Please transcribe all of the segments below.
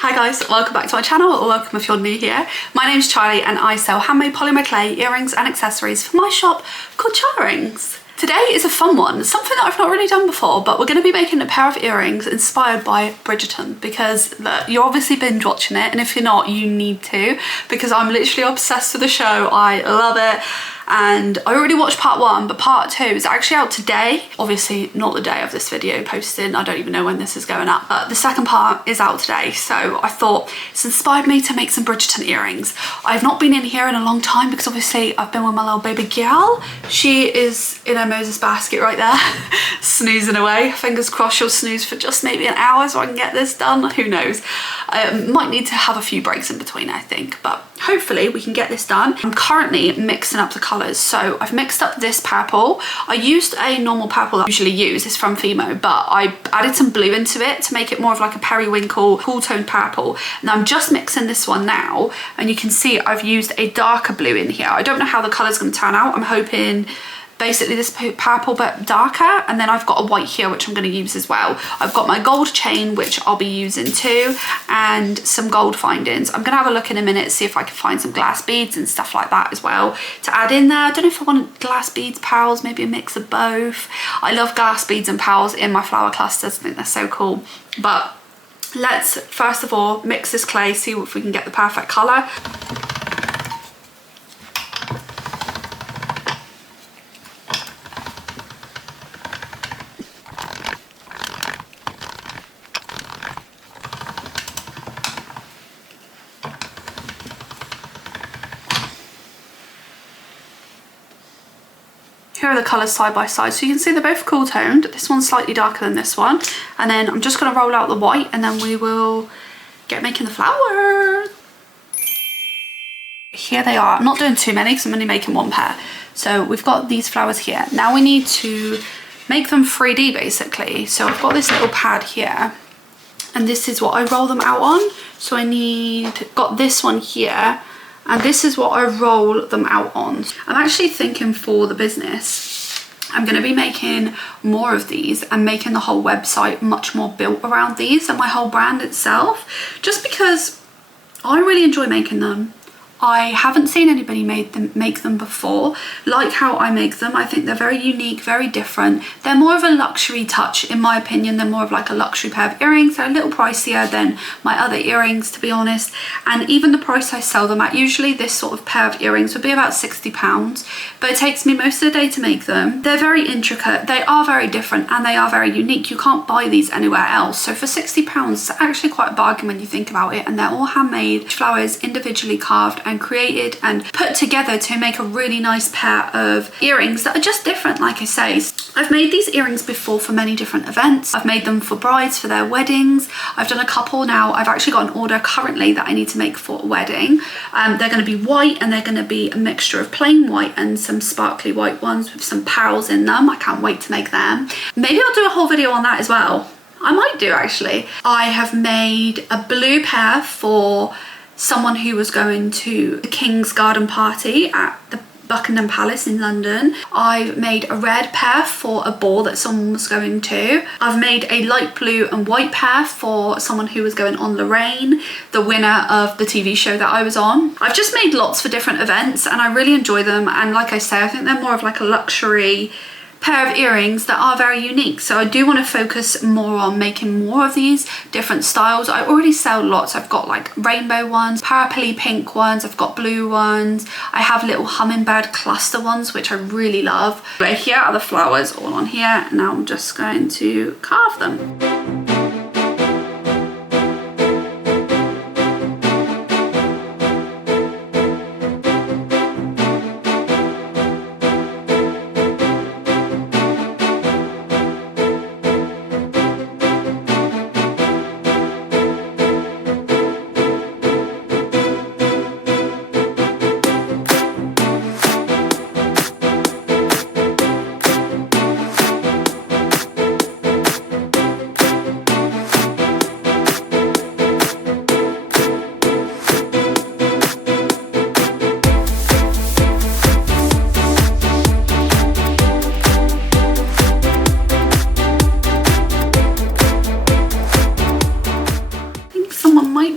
Hi guys, welcome back to my channel, or welcome if you're new here. My name's Charlie and I sell handmade polymer clay, earrings and accessories for my shop called Charrings. Today is a fun one, something that I've not really done before, but we're going to be making a pair of earrings inspired by Bridgerton because you're obviously binge watching it, and if you're not, you need to, because I'm literally obsessed with the show. I love it. And I already watched part 1, but part 2 is actually out today. Obviously not the day of this video posting, I don't even know when this is going up, but the second part is out today. So I thought it's inspired me to make some Bridgerton earrings. I've not been in here in a long time because obviously I've been with my little baby girl. She is in her Moses basket right there, snoozing away. Fingers crossed she'll snooze for just maybe an hour so I can get this done, who knows. I might need to have a few breaks in between, I think, but hopefully we can get this done. I'm currently mixing up the colours, so I've mixed up this purple. I used a normal purple that I usually use, it's from Fimo, but I added some blue into it to make it more of like a periwinkle, cool toned purple. And I'm just mixing this one now, and you can see I've used a darker blue in here. I don't know how the colour's going to turn out. I'm hoping basically this purple but darker, and then I've got a white here which I'm going to use as well. I've got my gold chain which I'll be using too, and some gold findings. I'm going to have a look in a minute, see if I can find some glass beads and stuff like that as well to add in there. I don't know if I want glass beads, pearls, maybe a mix of both. I love glass beads and pearls in my flower clusters. I think they're so cool. But let's first of all mix this clay, see if we can get the perfect colour. Here are the colours side by side, so you can see they're both cool toned. This one's slightly darker than this one, and then I'm just going to roll out the white and then we will get making the flowers. Here they are. I'm not doing too many because I'm only making one pair. So we've got these flowers here. Now we need to make them 3D basically. So I've got this little pad here, and this is what I roll them out on. So got this one here, and this is what I roll them out on. I'm actually thinking for the business, I'm going to be making more of these and making the whole website much more built around these and my whole brand itself, just because I really enjoy making them. I haven't seen anybody make them before like how I make them. I think they're very unique, very different. They're more of a luxury touch in my opinion. They're more of like a luxury pair of earrings. They're a little pricier than my other earrings, to be honest, and even the price I sell them at, usually this sort of pair of earrings would be about £60, but it takes me most of the day to make them. They're very intricate, they are very different, and they are very unique. You can't buy these anywhere else, so for £60 it's actually quite a bargain when you think about it. And they're all handmade flowers, individually carved and created and put together to make a really nice pair of earrings that are just different. Like I say, I've made these earrings before for many different events. I've made them for brides for their weddings. I've done a couple now. I've actually got an order currently that I need to make for a wedding. They're going to be white, and they're going to be a mixture of plain white and some sparkly white ones with some pearls in them. I can't wait to make them. Maybe I'll do a whole video on that as well. I might do actually. I have made a blue pair for someone who was going to the King's Garden party at the Buckingham Palace in London. I've made a red pair for a ball that someone was going to. I've made a light blue and white pair for someone who was going on Lorraine, the winner of the TV show that I was on. I've just made lots for different events and I really enjoy them, and like I say, I think they're more of like a luxury pair of earrings that are very unique. So I do want to focus more on making more of these different styles. I already sell lots. I've got like rainbow ones, purpley pink ones, I've got blue ones, I have little hummingbird cluster ones which I really love. But here are the flowers all on here, and now I'm just going to carve them.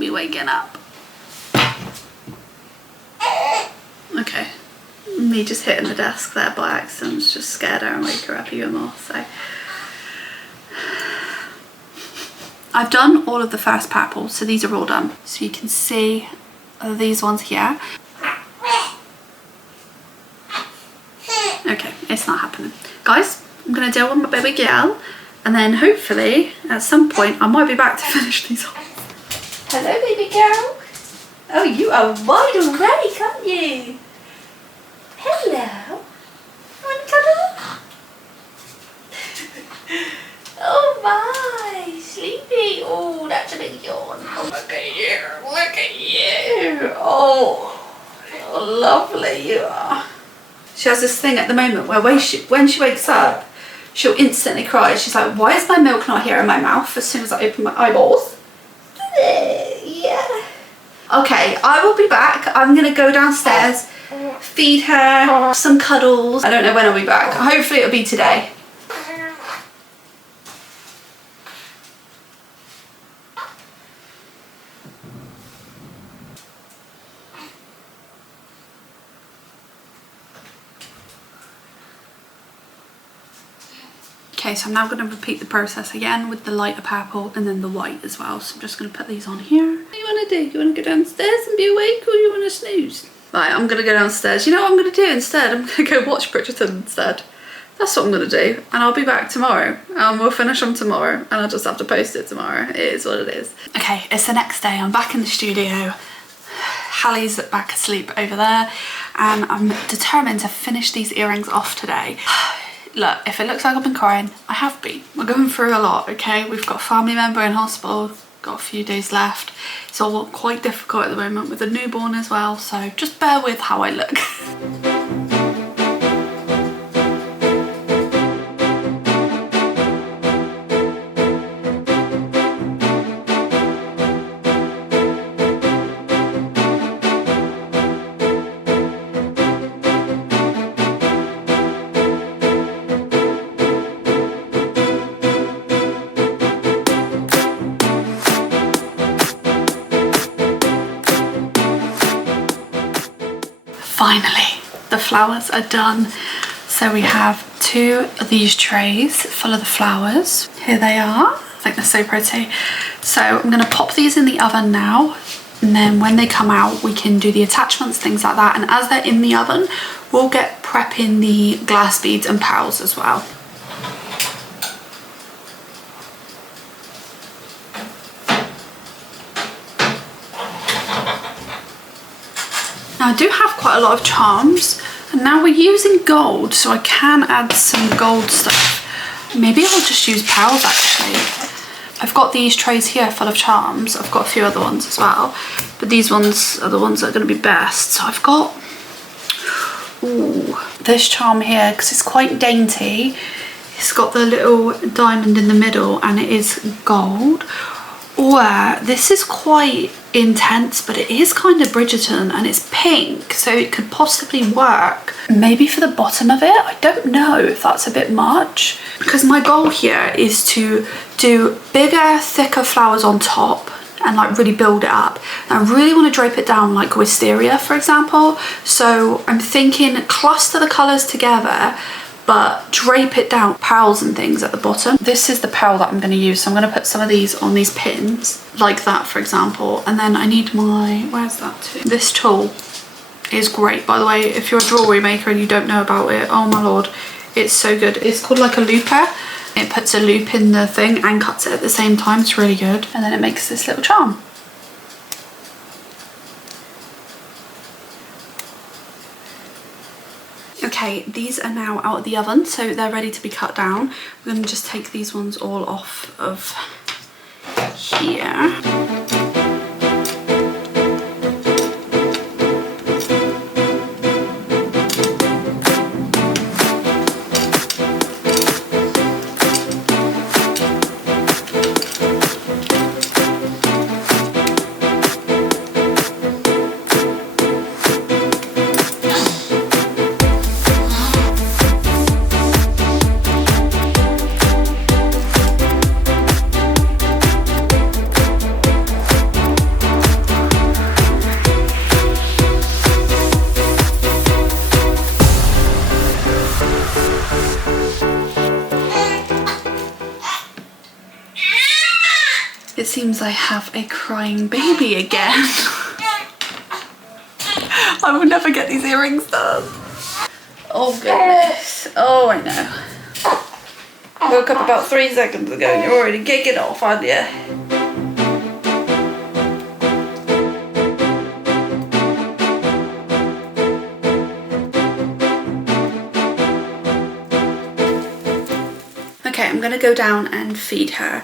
me waking up. Okay, me just hitting the desk there by accident just scared her and wake her up even more. So I've done all of the first purple, so these are all done. So you can see these ones here. Okay, it's not happening. Guys, I'm gonna deal with my baby girl, and then hopefully at some point I might be back to finish these off. Hello, baby girl. Oh, you are wide awake, aren't you? Hello. Want to cuddle? Oh my, sleepy. Oh, that's a big yawn. Oh, look at you. Look at you. Oh, lovely you are. She has this thing at the moment where when she wakes up, she'll instantly cry. She's like, why is my milk not here in my mouth as soon as I open my eyeballs? Yeah. Okay, I will be back. I'm going to go downstairs, feed her some cuddles. I don't know when I'll be back. Hopefully it'll be today. Okay, so I'm now going to repeat the process again with the lighter purple and then the white as well. So I'm just going to put these on here. What do you want to do? You want to go downstairs and be awake, or you want to snooze? Right, I'm going to go downstairs. You know what I'm going to do instead? I'm going to go watch Bridgerton instead. That's what I'm going to do. And I'll be back tomorrow. We'll finish them tomorrow and I'll just have to post it tomorrow. It is what it is. Okay, it's the next day. I'm back in the studio. Hallie's back asleep over there. And I'm determined to finish these earrings off today. Look, if it looks like I've been crying, I have been. We're going through a lot, okay? We've got a family member in hospital, got a few days left. It's all quite difficult at the moment with a newborn as well, so just bear with how I look. Finally, the flowers are done. So we have 2 of these trays full of the flowers. Here they are. I think they're so pretty. So I'm going to pop these in the oven now, and then when they come out we can do the attachments, things like that. And as they're in the oven, we'll get prepping the glass beads and pearls as well. Now I do have quite a lot of charms, and now we're using gold, so I can add some gold stuff. Maybe I'll just use pearls actually. I've got these trays here full of charms. I've got a few other ones as well, but these ones are the ones that are going to be best. So I've got this charm here because it's quite dainty. It's got the little diamond in the middle and it is gold. Or this is quite intense, but it is kind of Bridgerton and it's pink, so it could possibly work maybe for the bottom of it. I don't know if that's a bit much, because my goal here is to do bigger, thicker flowers on top and like really build it up. And I really want to drape it down like wisteria, for example. So I'm thinking cluster the colors together but drape it down, pearls and things at the bottom. This is the pearl that I'm going to use, so I'm going to put some of these on these pins like that, for example. And then I need my, where's that to? This tool is great, by the way. If you're a jewelry maker and you don't know about it, oh my lord, it's so good. It's called like a looper. It puts a loop in the thing and cuts it at the same time. It's really good. And then it makes this little charm. Okay, these are now out of the oven, so they're ready to be cut down. We're going to just take these ones all off of here. seems I have a crying baby again. I will never get these earrings done. Oh goodness. Oh, I know. Woke up about 3 seconds ago and you're already kicking off, aren't you? Okay, I'm gonna go down and feed her.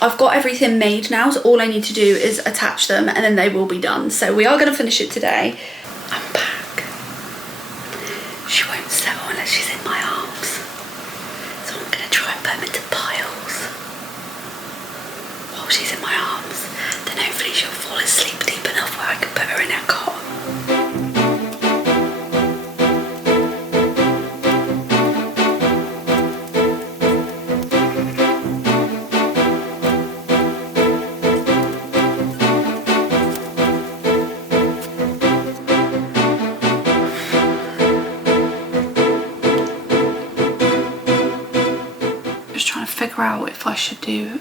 I've got everything made now, so all I need to do is attach them and then they will be done. So we are gonna finish it today. I'm back. She won't settle unless she's in my arms. So I'm gonna try and put them into piles while she's in my arms. Then hopefully she'll fall asleep deep enough where I can put her in her cot. Figure out if I should do,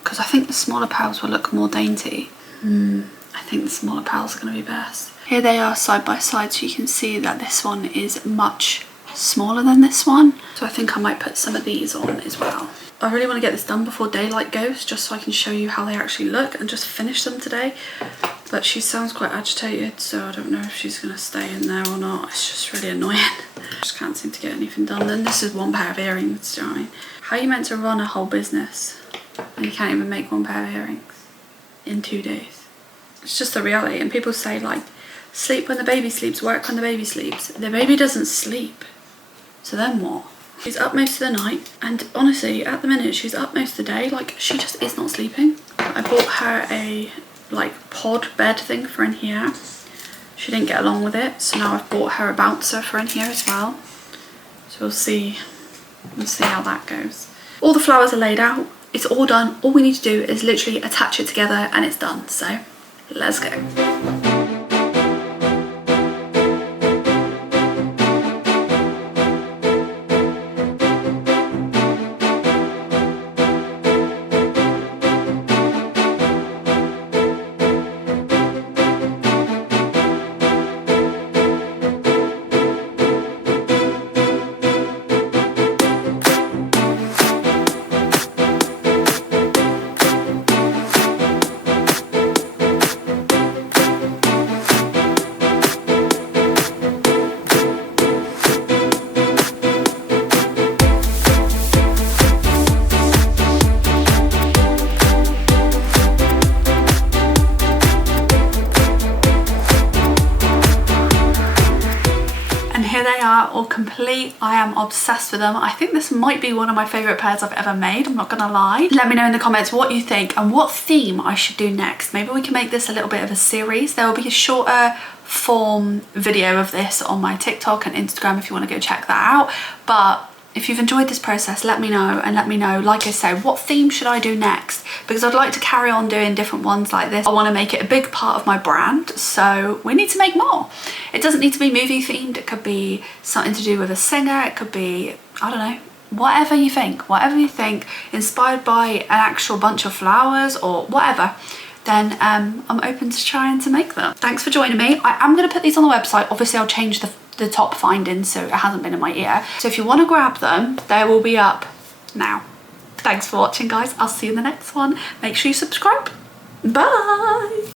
because I think the smaller pails will look more dainty. I think the smaller pails are going to be best. Here they are side by side, so you can see that this one is much smaller than this one. So I think I might put some of these on as well. I really want to get this done before daylight goes, just so I can show you how they actually look and just finish them today. But she sounds quite agitated, so I don't know if she's going to stay in there or not. It's just really annoying. I just can't seem to get anything done. Then this is one pair of earrings, do you know what I mean? How are you meant to run a whole business and you can't even make one pair of earrings in 2 days? It's just the reality. And people say, like, sleep when the baby sleeps, work when the baby sleeps. The baby doesn't sleep. So then what? She's up most of the night, and honestly, at the minute, she's up most of the day. Like, she just is not sleeping. I bought her a, like, pod bed thing for in here. She didn't get along with it, so now I've bought her a bouncer for in here as well. So we'll see how that goes. All the flowers are laid out. It's all done. All we need to do is literally attach it together and it's done. So let's go. All complete. I am obsessed with them. I think this might be one of my favorite pairs I've ever made, I'm not gonna lie. Let me know in the comments what you think and what theme I should do next. Maybe we can make this a little bit of a series. There will be a shorter form video of this on my TikTok and Instagram if you want to go check that out. But if you've enjoyed this process, let me know, and let me know, like I said, what theme should I do next? Because I'd like to carry on doing different ones like this. I want to make it a big part of my brand, so we need to make more. It doesn't need to be movie themed. It could be something to do with a singer. It could be, I don't know, whatever you think, inspired by an actual bunch of flowers or whatever, then I'm open to trying to make them. Thanks for joining me. I am going to put these on the website. Obviously, I'll change the top findings so it hasn't been in my ear. So if you want to grab them, they will be up now. Thanks for watching, guys. I'll see you in the next one. Make sure you subscribe. Bye.